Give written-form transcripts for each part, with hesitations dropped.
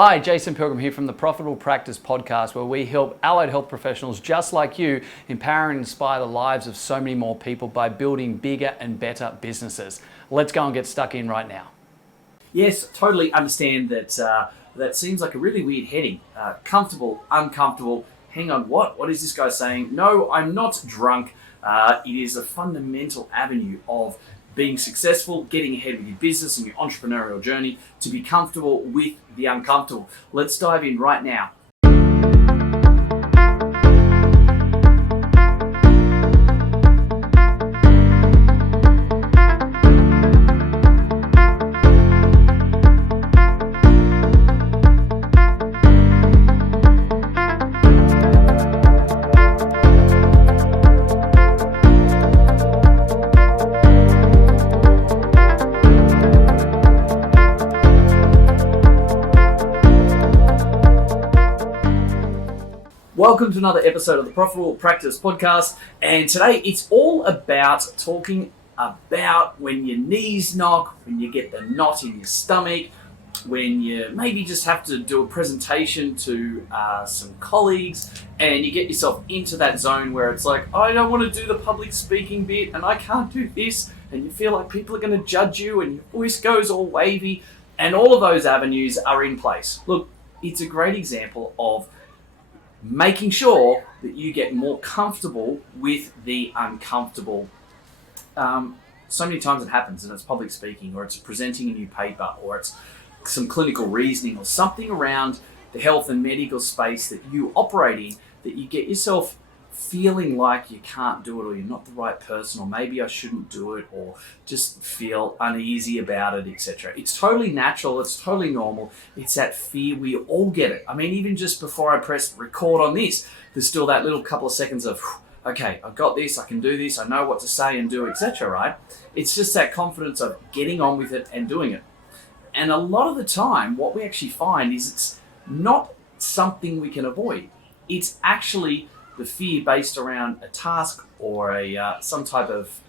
Hi, Jason Pilgrim here from the Profitable Practice podcast, where we help allied health professionals just like you empower and inspire the lives of so many more people by building bigger and better businesses. Let's go and get stuck in right now. Yes, totally understand that. That seems like a really weird heading. Comfortable, uncomfortable. Hang on, what? What is this guy saying? No, I'm not drunk. It is a fundamental avenue of being successful, getting ahead with your business and your entrepreneurial journey, to be comfortable with the uncomfortable. Let's dive in right now. Welcome to another episode of the Profitable Practice podcast, and today it's all about talking about when your knees knock, when you get the knot in your stomach, when you maybe just have to do a presentation to some colleagues and you get yourself into that zone where it's like, I don't want to do the public speaking bit and I can't do this, and you feel like people are going to judge you and your voice goes all wavy, and all of those avenues are in place. Look, it's a great example of making sure that you get more comfortable with the uncomfortable. So many times it happens, and it's public speaking, or it's presenting a new paper, or it's some clinical reasoning, or something around the health and medical space that you operate in, that you get yourself feeling like you can't do it, or you're not the right person, or maybe I shouldn't do it, or just feel uneasy about it, etc. It's totally natural, it's totally normal. It's that fear, we all get it. I mean, even just before I press record on this, there's still that little couple of seconds of, okay, I've got this, I can do this, I know what to say and do, etc., right? It's just that confidence of getting on with it and doing it. And a lot of the time, what we actually find is it's not something we can avoid. It's actually the fear based around a task or some type of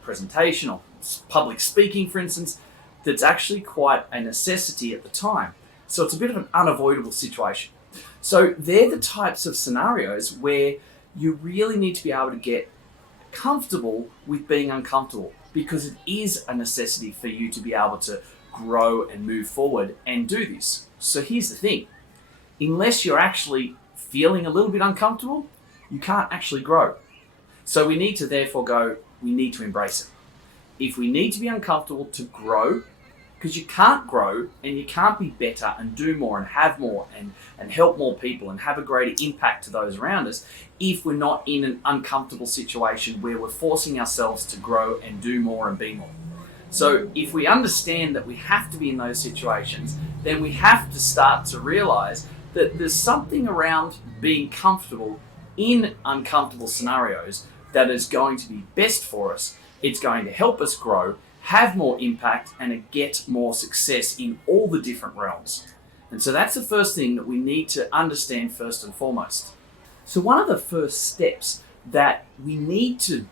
presentation or public speaking, for instance, that's actually quite a necessity at the time. So it's a bit of an unavoidable situation. So they're the types of scenarios where you really need to be able to get comfortable with being uncomfortable, because it is a necessity for you to be able to grow and move forward and do this. So here's the thing. Unless you're actually feeling a little bit uncomfortable, you can't actually grow. So we need to therefore we need to embrace it. If we need to be uncomfortable to grow, because you can't grow and you can't be better and do more and have more and help more people and have a greater impact to those around us if we're not in an uncomfortable situation where we're forcing ourselves to grow and do more and be more. So if we understand that we have to be in those situations, then we have to start to realize that there's something around being comfortable in uncomfortable scenarios that is going to be best for us. It's going to help us grow, have more impact, and get more success in all the different realms. And so that's the first thing that we need to understand first and foremost. So one of the first steps that we need to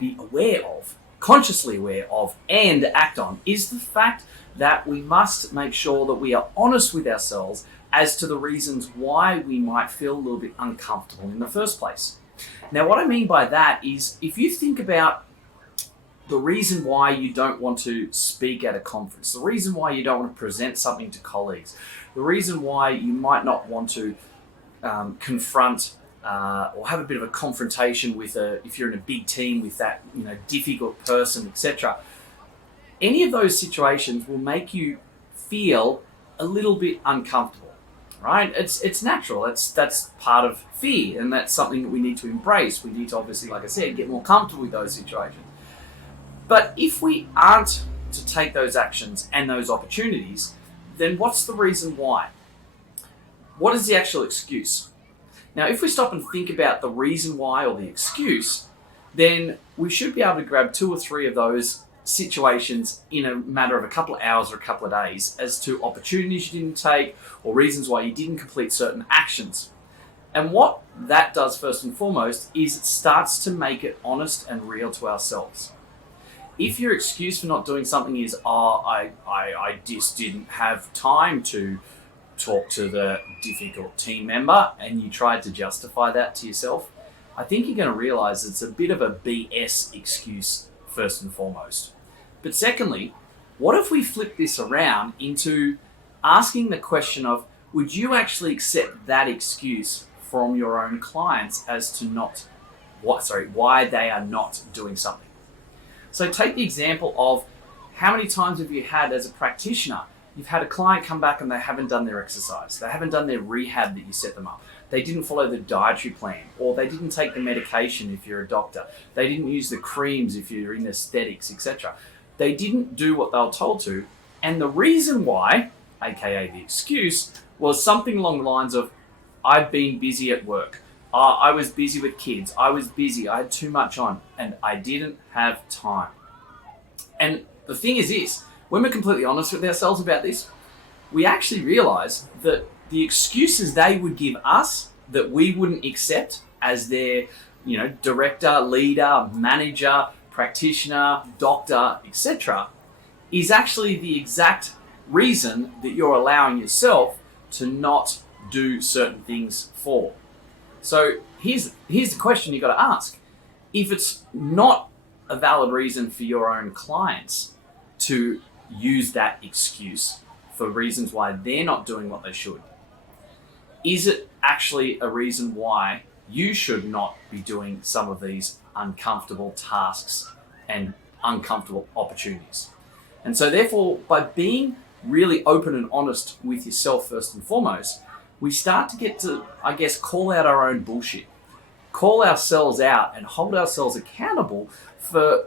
be aware of, consciously aware of, and act on is the fact that we must make sure that we are honest with ourselves as to the reasons why we might feel a little bit uncomfortable in the first place. Now, what I mean by that is, if you think about the reason why you don't want to speak at a conference, the reason why you don't want to present something to colleagues, the reason why you might not want to confront or have a bit of a confrontation with if you're in a big team with that difficult person, etc. Any of those situations will make you feel a little bit uncomfortable. Right? It's natural. That's part of fear, and that's something that we need to embrace. We need to obviously, like I said, get more comfortable with those situations. But if we aren't to take those actions and those opportunities, then what's the reason why? What is the actual excuse? Now, if we stop and think about the reason why or the excuse, then we should be able to grab 2 or 3 of those situations in a matter of a couple of hours or a couple of days as to opportunities you didn't take or reasons why you didn't complete certain actions. And what that does first and foremost is it starts to make it honest and real to ourselves. If your excuse for not doing something is, I just didn't have time to talk to the difficult team member and you tried to justify that to yourself, I think you're going to realize it's a bit of a BS excuse, first and foremost. But secondly, what if we flip this around into asking the question of, would you actually accept that excuse from your own clients as to why they are not doing something? So take the example of, how many times have you had as a practitioner, you've had a client come back and they haven't done their exercise, they haven't done their rehab that you set them up, they didn't follow the dietary plan, or they didn't take the medication if you're a doctor, they didn't use the creams if you're in aesthetics, etc. They didn't do what they were told to, and the reason why, aka the excuse, was something along the lines of, I've been busy at work, I was busy with kids, I was busy, I had too much on, and I didn't have time. And the thing is this, when we're completely honest with ourselves about this, we actually realize that the excuses they would give us that we wouldn't accept as their, director, leader, manager, practitioner, doctor, etc., is actually the exact reason that you're allowing yourself to not do certain things for. So here's the question you got to ask. If it's not a valid reason for your own clients to use that excuse for reasons why they're not doing what they should, is it actually a reason why you should not be doing some of these uncomfortable tasks and uncomfortable opportunities? And so therefore, by being really open and honest with yourself first and foremost, we start to get to, call out our own bullshit, call ourselves out and hold ourselves accountable for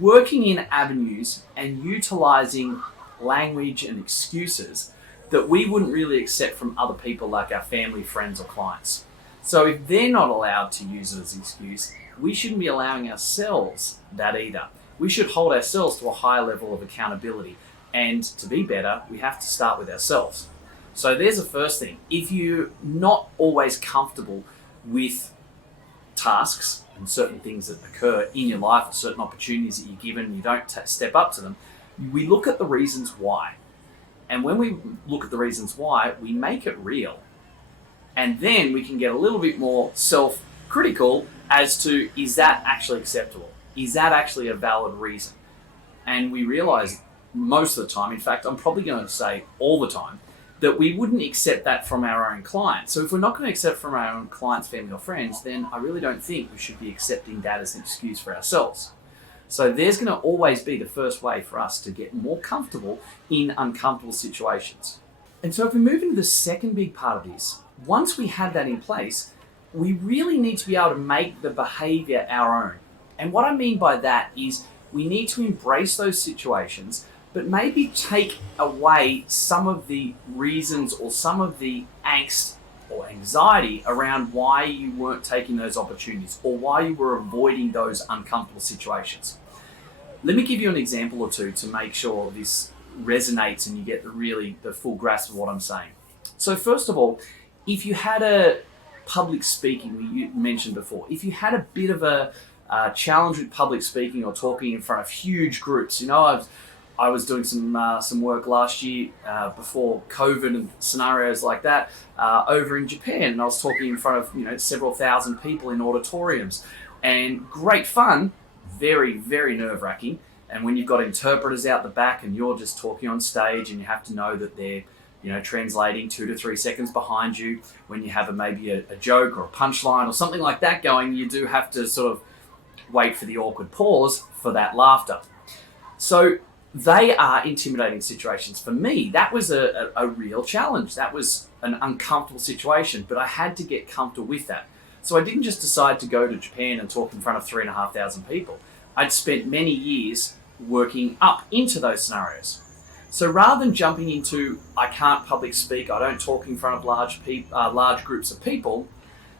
working in avenues and utilizing language and excuses that we wouldn't really accept from other people like our family, friends, or clients. So if they're not allowed to use it as an excuse, we shouldn't be allowing ourselves that either. We should hold ourselves to a higher level of accountability. And to be better, we have to start with ourselves. So there's the first thing. If you're not always comfortable with tasks and certain things that occur in your life, or certain opportunities that you're given, you don't step up to them, we look at the reasons why. And when we look at the reasons why, we make it real. And then we can get a little bit more self-critical as to, is that actually acceptable? Is that actually a valid reason? And we realize most of the time, in fact, I'm probably going to say all the time, that we wouldn't accept that from our own clients. So if we're not going to accept from our own clients, family, or friends, then I really don't think we should be accepting that as an excuse for ourselves. So there's going to always be the first way for us to get more comfortable in uncomfortable situations. And so if we move into the second big part of this, once we have that in place, we really need to be able to make the behavior our own. And what I mean by that is we need to embrace those situations, but maybe take away some of the reasons or some of the angst or anxiety around why you weren't taking those opportunities or why you were avoiding those uncomfortable situations. Let me give you an example or two to make sure this resonates and you get the full grasp of what I'm saying. So first of all, if you had a public speaking, you mentioned before, if you had a bit of a challenge with public speaking or talking in front of huge groups, I was doing some work last year before COVID and scenarios like that over in Japan, and I was talking in front of several thousand people in auditoriums, and great fun, very, very nerve-wracking. And when you've got interpreters out the back and you're just talking on stage and you have to know that they're translating 2 to 3 seconds behind you, when you have maybe a joke or a punchline or something like that going, you do have to sort of wait for the awkward pause for that laughter. So they are intimidating situations. For me, that was a real challenge. That was an uncomfortable situation, but I had to get comfortable with that. So I didn't just decide to go to Japan and talk in front of 3,500 people. I'd spent many years working up into those scenarios. So rather than jumping into, I can't public speak, I don't talk in front of large groups of people,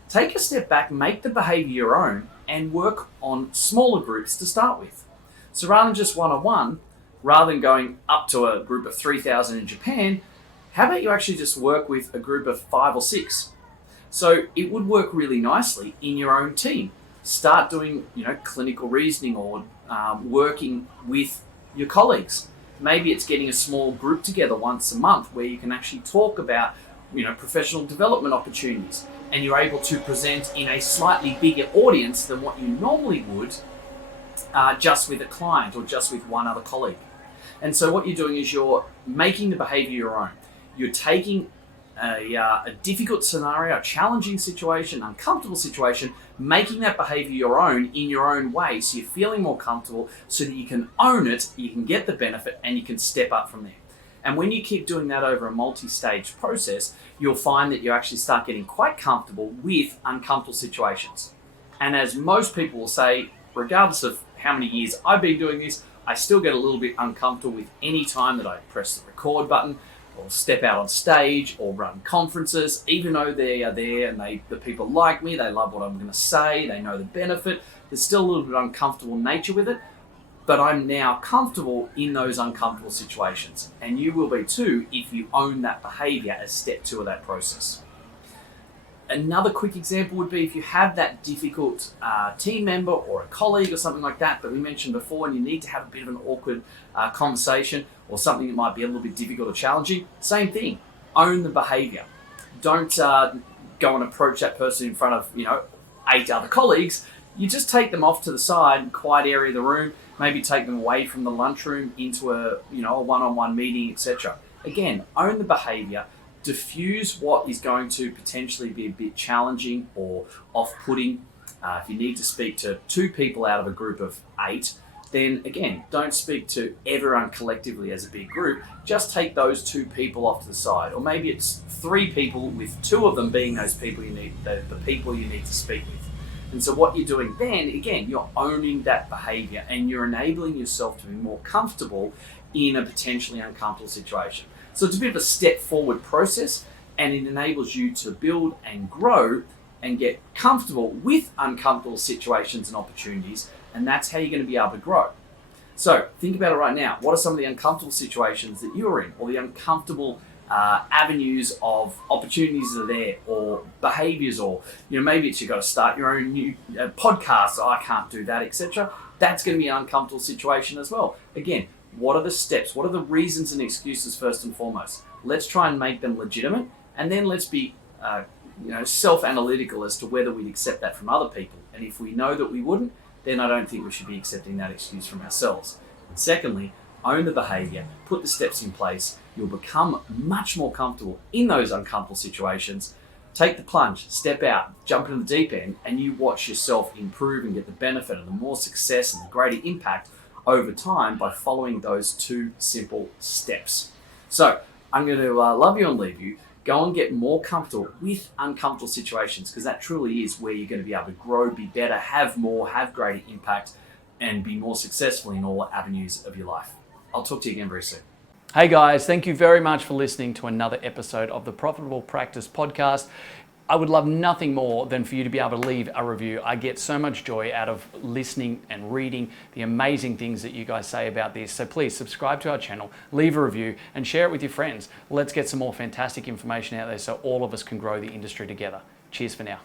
take a step back, make the behavior your own, and work on smaller groups to start with. So rather than just one-on-one, rather than going up to a group of 3,000 in Japan, how about you actually just work with a group of 5 or 6? So it would work really nicely in your own team. Start doing, clinical reasoning or working with your colleagues. Maybe it's getting a small group together once a month where you can actually talk about, professional development opportunities, and you're able to present in a slightly bigger audience than what you normally would just with a client or just with one other colleague. And so what you're doing is you're making the behavior your own. You're taking a difficult scenario, a challenging situation, uncomfortable situation, making that behavior your own in your own way, so you're feeling more comfortable, so that you can own it, you can get the benefit, and you can step up from there. And when you keep doing that over a multi-stage process, you'll find that you actually start getting quite comfortable with uncomfortable situations. And as most people will say, regardless of how many years I've been doing this, I still get a little bit uncomfortable with any time that I press the record button or step out on stage or run conferences, even though they are there and the people like me, they love what I'm going to say, they know the benefit. There's still a little bit of uncomfortable nature with it, but I'm now comfortable in those uncomfortable situations. And you will be too if you own that behavior as step 2 of that process. Another quick example would be if you have that difficult team member or a colleague or something like that we mentioned before, and you need to have a bit of an awkward conversation or something that might be a little bit difficult or challenging. Same thing, own the behavior. Don't go and approach that person in front of 8 other colleagues. You just take them off to the side, quiet area of the room, maybe take them away from the lunchroom into a one-on-one meeting, etc. Again, own the behavior. Diffuse what is going to potentially be a bit challenging or off-putting. If you need to speak to 2 people out of a group of 8, then again, don't speak to everyone collectively as a big group. Just take those 2 people off to the side. Or maybe it's 3 people with 2 of them being those people you need, the people you need to speak with. And so what you're doing then, again, you're owning that behavior and you're enabling yourself to be more comfortable in a potentially uncomfortable situation. So it's a bit of a step forward process, and it enables you to build and grow and get comfortable with uncomfortable situations and opportunities, and that's how you're going to be able to grow. So think about it right now. What are some of the uncomfortable situations that you're in, or the uncomfortable avenues of opportunities that are there, or behaviors, or maybe it's you've got to start your own new podcast. Oh, I can't do that, etc. That's going to be an uncomfortable situation as well. Again, what are the steps? What are the reasons and excuses first and foremost? Let's try and make them legitimate, and then let's be self-analytical as to whether we'd accept that from other people. And if we know that we wouldn't, then I don't think we should be accepting that excuse from ourselves. And secondly, own the behavior, put the steps in place. You'll become much more comfortable in those uncomfortable situations. Take the plunge, step out, jump into the deep end, and you watch yourself improve and get the benefit of the more success and the greater impact over time by following those 2 simple steps. So I'm going to love you and leave you. Go and get more comfortable with uncomfortable situations, because that truly is where you're going to be able to grow, be better, have more, have greater impact, and be more successful in all avenues of your life. I'll talk to you again very soon. Hey guys, thank you very much for listening to another episode of the Profitable Practice Podcast. I would love nothing more than for you to be able to leave a review. I get so much joy out of listening and reading the amazing things that you guys say about this. So please subscribe to our channel, leave a review, and share it with your friends. Let's get some more fantastic information out there so all of us can grow the industry together. Cheers for now.